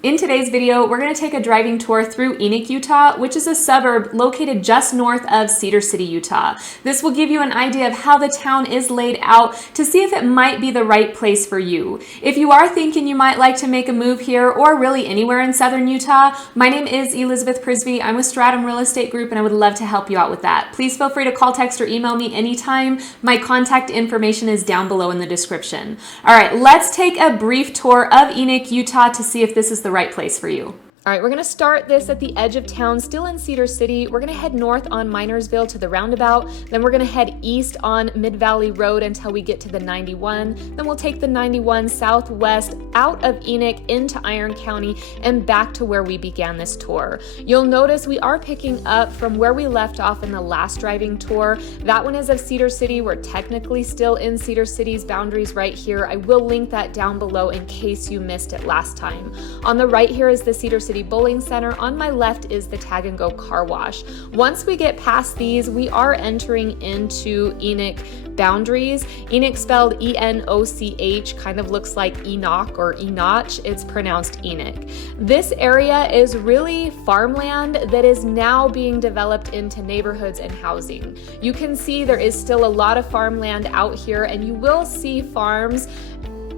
In today's video, we're going to take a driving tour through Enoch, Utah, which is a suburb located just north of Cedar City, Utah. This will give you an idea of how the town is laid out to see if it might be the right place for you. If you are thinking you might like to make a move here or really anywhere in southern Utah, my name is Elizabeth Prisbrey. I'm with Stratum Real Estate Group and I would love to help you out with that. Please feel free to call, text, or email me anytime. My contact information is down below in the description. All right, let's take a brief tour of Enoch, Utah to see if this is the right place for you. All right, we're gonna start this at the edge of town, still in Cedar City. We're gonna head north on Minersville to the roundabout. Then we're gonna head east on Mid-Valley Road until we get to the 91. Then we'll take the 91 southwest out of Enoch into Iron County and back to where we began this tour. You'll notice we are picking up from where we left off in the last driving tour. That one is of Cedar City. We're technically still in Cedar City's boundaries right here. I will link that down below in case you missed it last time. On the right here is the Cedar City Bowling Center. On my left is the Tag and Go car wash. Once we get past these, we are entering into Enoch boundaries. Enoch spelled E-N-O-C-H, kind of looks like Enoch or Enoch. It's pronounced Enoch. This area is really farmland that is now being developed into neighborhoods and housing. You can see there is still a lot of farmland out here, and you will see farms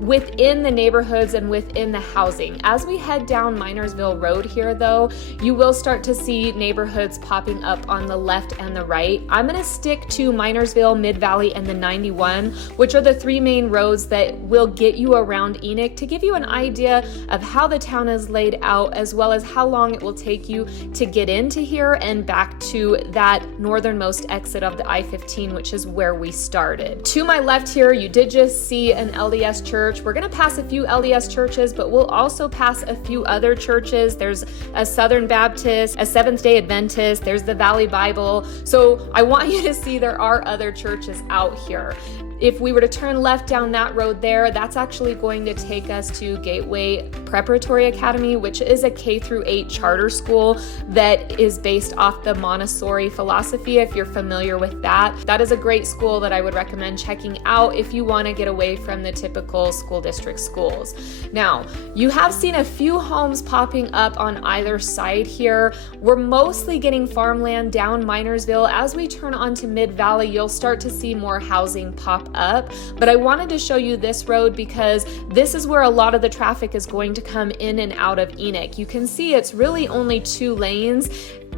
within the neighborhoods and within the housing. As we head down Minersville Road here though, you will start to see neighborhoods popping up on the left and the right. I'm gonna stick to Minersville, Mid-Valley, and the 91, which are the three main roads that will get you around Enoch to give you an idea of how the town is laid out, as well as how long it will take you to get into here and back to that northernmost exit of the I-15, which is where we started. To my left here, you did just see an LDS church. We're going to pass a few LDS churches, but we'll also pass a few other churches. There's a Southern Baptist, a Seventh-day Adventist, there's the Valley Bible. So I want you to see there are other churches out here. If we were to turn left down that road there, that's actually going to take us to Gateway Preparatory Academy, which is a K-8 charter school that is based off the Montessori philosophy, if you're familiar with that. That is a great school that I would recommend checking out if you want to get away from the typical school district schools. Now, you have seen a few homes popping up on either side here. We're mostly getting farmland down Minersville. As we turn onto Mid-Valley, you'll start to see more housing pop up, but I wanted to show you this road because this is where a lot of the traffic is going to come in and out of Enoch. You can see it's really only 2 lanes.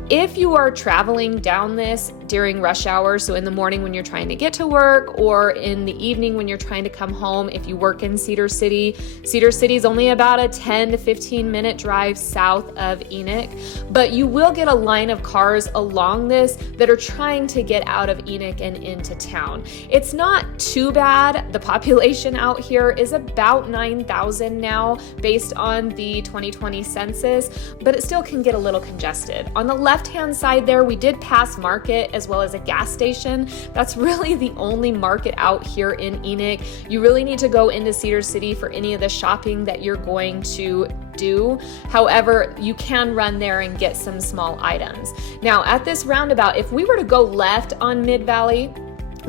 If you are traveling down this during rush hour, so in the morning when you're trying to get to work, or in the evening when you're trying to come home, if you work in Cedar City, Cedar City is only about a 10 to 15 minute drive south of Enoch, but you will get a line of cars along this that are trying to get out of Enoch and into town. It's not too bad. The population out here is about 9,000 now based on the 2020 census, but it still can get a little congested. On the left-hand side there, we did pass Market as well as a gas station. That's really the only market out here in Enoch. You really need to go into Cedar City for any of the shopping that you're going to do. However, you can run there and get some small items. Now, at this roundabout, if we were to go left on Mid-Valley,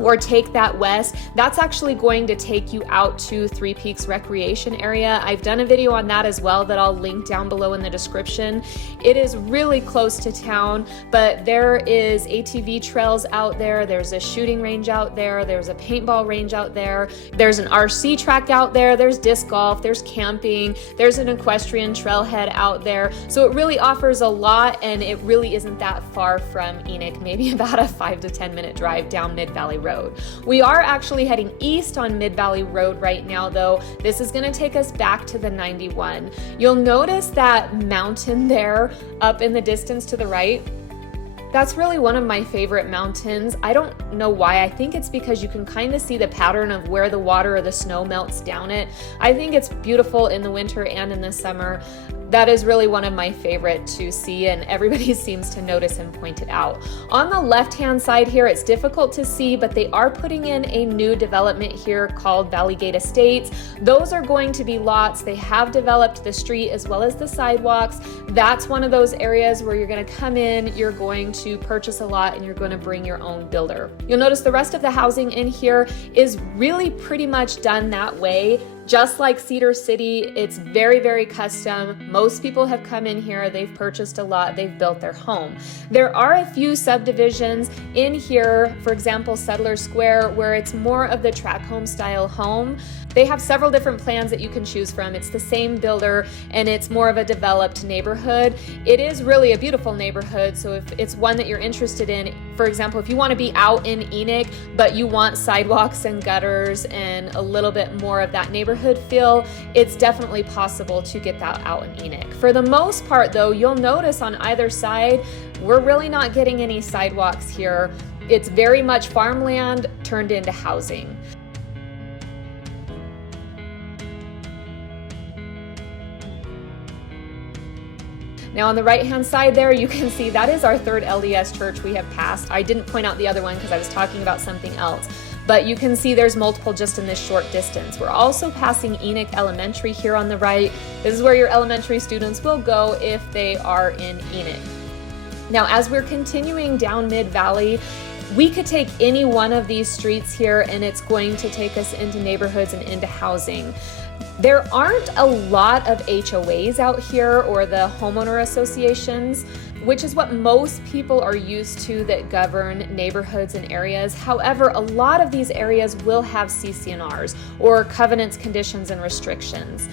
or take that west, that's actually going to take you out to Three Peaks Recreation Area. I've done a video on that as well that I'll link down below in the description. It is really close to town, but there is ATV trails out there, there's a shooting range out there, there's a paintball range out there, there's an RC track out there, there's disc golf, there's camping, there's an equestrian trailhead out there. So it really offers a lot, and it really isn't that far from Enoch, maybe about a 5 to 10 minute drive down Mid-Valley Road. We are actually heading east on Mid-Valley Road right now though. This is going to take us back to the 91. You'll notice that mountain there up in the distance to the right. That's really one of my favorite mountains. I don't know why. I think it's because you can kind of see the pattern of where the water or the snow melts down it. I think it's beautiful in the winter and in the summer. That is really one of my favorite to see, and everybody seems to notice and point it out. On the left-hand side here, it's difficult to see, but they are putting in a new development here called Valley Gate Estates. Those are going to be lots. They have developed the street as well as the sidewalks. That's one of those areas where you're going to come in, you're going to purchase a lot, and you're going to bring your own builder. You'll notice the rest of the housing in here is really pretty much done that way. Just like Cedar City, it's very, very custom. Most people have come in here, they've purchased a lot, they've built their home. There are a few subdivisions in here, for example, Settler Square, where it's more of the tract home style home. They have several different plans that you can choose from. It's the same builder and it's more of a developed neighborhood. It is really a beautiful neighborhood, so if it's one that you're interested in, for example, if you want to be out in Enoch, but you want sidewalks and gutters and a little bit more of that neighborhood feel, it's definitely possible to get that out in Enoch. For the most part though, you'll notice on either side, we're really not getting any sidewalks here. It's very much farmland turned into housing. Now on the right-hand side there, you can see that is our third LDS church we have passed. I didn't point out the other one because I was talking about something else, but you can see there's multiple just in this short distance. We're also passing Enoch Elementary here on the right. This is where your elementary students will go if they are in Enoch. Now, as we're continuing down Mid-Valley, we could take any one of these streets here and it's going to take us into neighborhoods and into housing. There aren't a lot of HOAs out here or the homeowner associations, which is what most people are used to that govern neighborhoods and areas. However, a lot of these areas will have CC&Rs or covenants, conditions, and restrictions.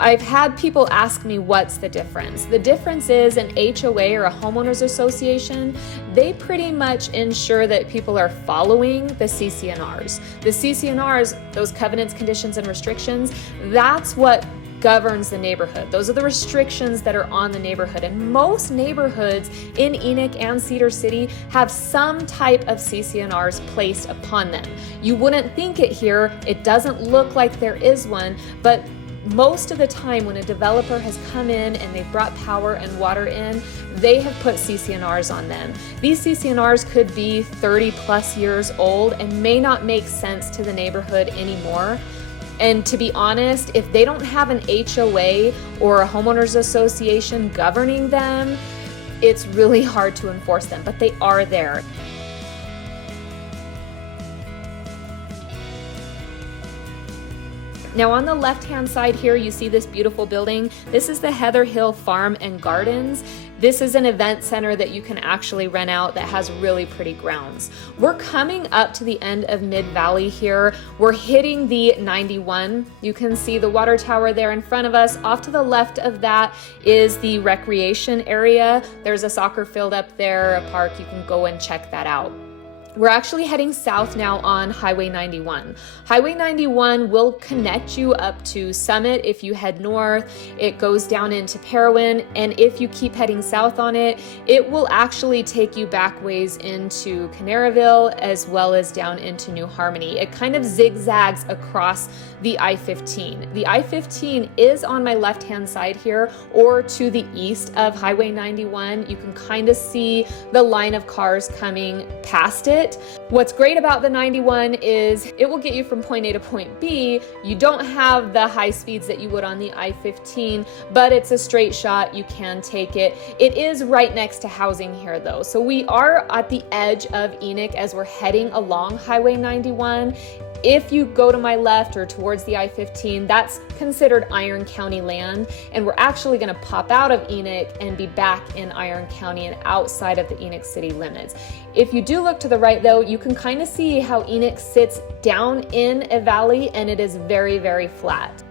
I've had people ask me what's the difference. The difference is an HOA or a homeowners association, they pretty much ensure that people are following the CC&Rs. The CC&Rs, those covenants, conditions, and restrictions, that's what governs the neighborhood. Those are the restrictions that are on the neighborhood. And most neighborhoods in Enoch and Cedar City have some type of CC&Rs placed upon them. You wouldn't think it here. It doesn't look like there is one, but most of the time when a developer has come in and they've brought power and water in, they have put CC&Rs on them. These CC&Rs could be 30 plus years old and may not make sense to the neighborhood anymore. And to be honest, if they don't have an HOA or a homeowners association governing them, it's really hard to enforce them, but they are there. Now on the left-hand side here, you see this beautiful building. This is the Heather Hill Farm and Gardens. This is an event center that you can actually rent out that has really pretty grounds. We're coming up to the end of Mid-Valley here. We're hitting the 91. You can see the water tower there in front of us. Off to the left of that is the recreation area. There's a soccer field up there, a park. You can go and check that out. We're actually heading south now on Highway 91. Highway 91 will connect you up to Summit if you head north. It goes down into Parowan, and if you keep heading south on it, it will actually take you back ways into Canaryville as well as down into New Harmony. It kind of zigzags across the I-15. The I-15 is on my left-hand side here or to the east of Highway 91. You can kind of see the line of cars coming past it. What's great about the 91 is it will get you from point A to point B. You don't have the high speeds that you would on the I-15, but it's a straight shot. You can take it. It is right next to housing here though. So we are at the edge of Enoch as we're heading along Highway 91. If you go to my left or towards the I-15, that's considered Iron County land, and we're actually going to pop out of Enoch and be back in Iron County and outside of the Enoch city limits. If you do look to the right though, you can kind of see how Enoch sits down in a valley and it is very, very flat.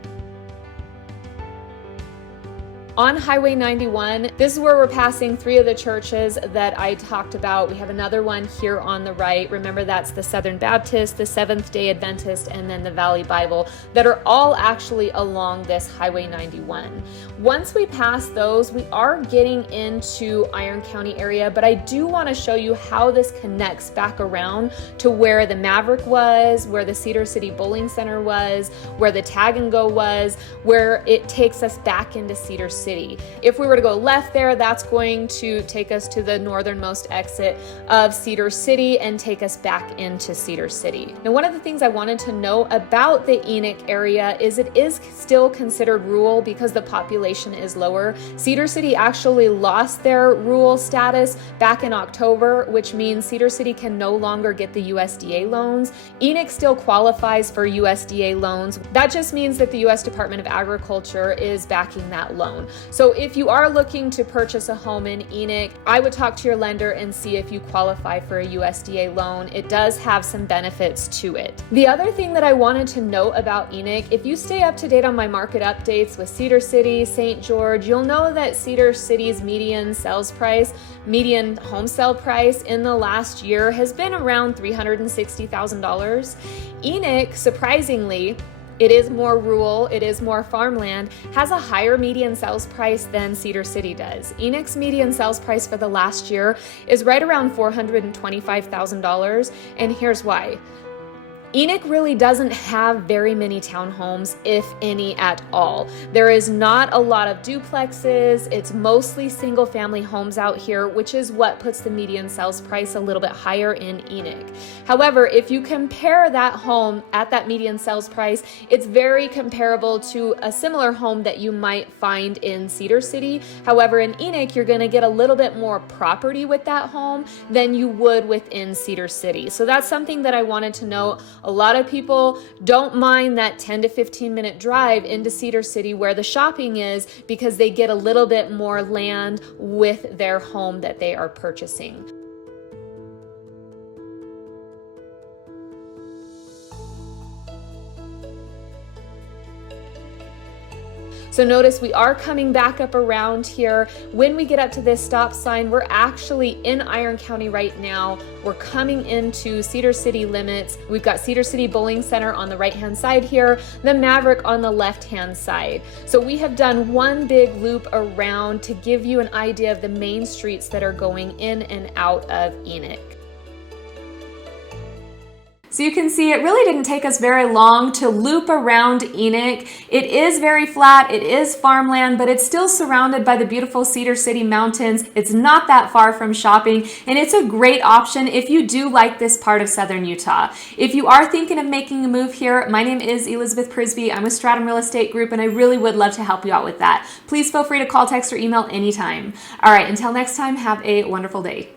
On Highway 91, this is where we're passing three of the churches that I talked about. We have another one here on the right. Remember, that's the Southern Baptist, the Seventh-day Adventist, and then the Valley Bible that are all actually along this Highway 91. Once we pass those, we are getting into Iron County area, but I do want to show you how this connects back around to where the Maverick was, where the Cedar City Bowling Center was, where the Tag and Go was, where it takes us back into Cedar City. City. If we were to go left there, that's going to take us to the northernmost exit of Cedar City and take us back into Cedar City. Now, one of the things I wanted to know about the Enoch area is it is still considered rural because the population is lower. Cedar City actually lost their rural status back in October, which means Cedar City can no longer get the USDA loans. Enoch still qualifies for USDA loans. That just means that the U.S. Department of Agriculture is backing that loan. So if you are looking to purchase a home in Enoch, I would talk to your lender and see if you qualify for a USDA loan. It does have some benefits to it. The other thing that I wanted to note about Enoch, if you stay up to date on my market updates with Cedar City, St. George, you'll know that Cedar City's median home sale price in the last year has been around $360,000. Enoch, surprisingly, it is more rural, it is more farmland, has a higher median sales price than Cedar City does. Enoch's median sales price for the last year is right around $425,000, and here's why. Enoch really doesn't have very many townhomes, if any at all. There is not a lot of duplexes. It's mostly single family homes out here, which is what puts the median sales price a little bit higher in Enoch. However, if you compare that home at that median sales price, it's very comparable to a similar home that you might find in Cedar City. However, in Enoch, you're going to get a little bit more property with that home than you would within Cedar City. So that's something that I wanted to know. A lot of people don't mind that 10 to 15 minute drive into Cedar City where the shopping is because they get a little bit more land with their home that they are purchasing. So notice we are coming back up around here. When we get up to this stop sign, we're actually in Iron County right now. We're coming into Cedar City limits. We've got Cedar City Bowling Center on the right-hand side here, the Maverick on the left-hand side. So we have done one big loop around to give you an idea of the main streets that are going in and out of Enoch. So you can see it really didn't take us very long to loop around Enoch. It is very flat, it is farmland, but it's still surrounded by the beautiful Cedar City mountains. It's not that far from shopping, and it's a great option if you do like this part of southern Utah. If you are thinking of making a move here, my name is Elizabeth Prisbrey. I'm with Stratum Real Estate Group, and I really would love to help you out with that. Please feel free to call, text, or email anytime. All right, until next time, have a wonderful day.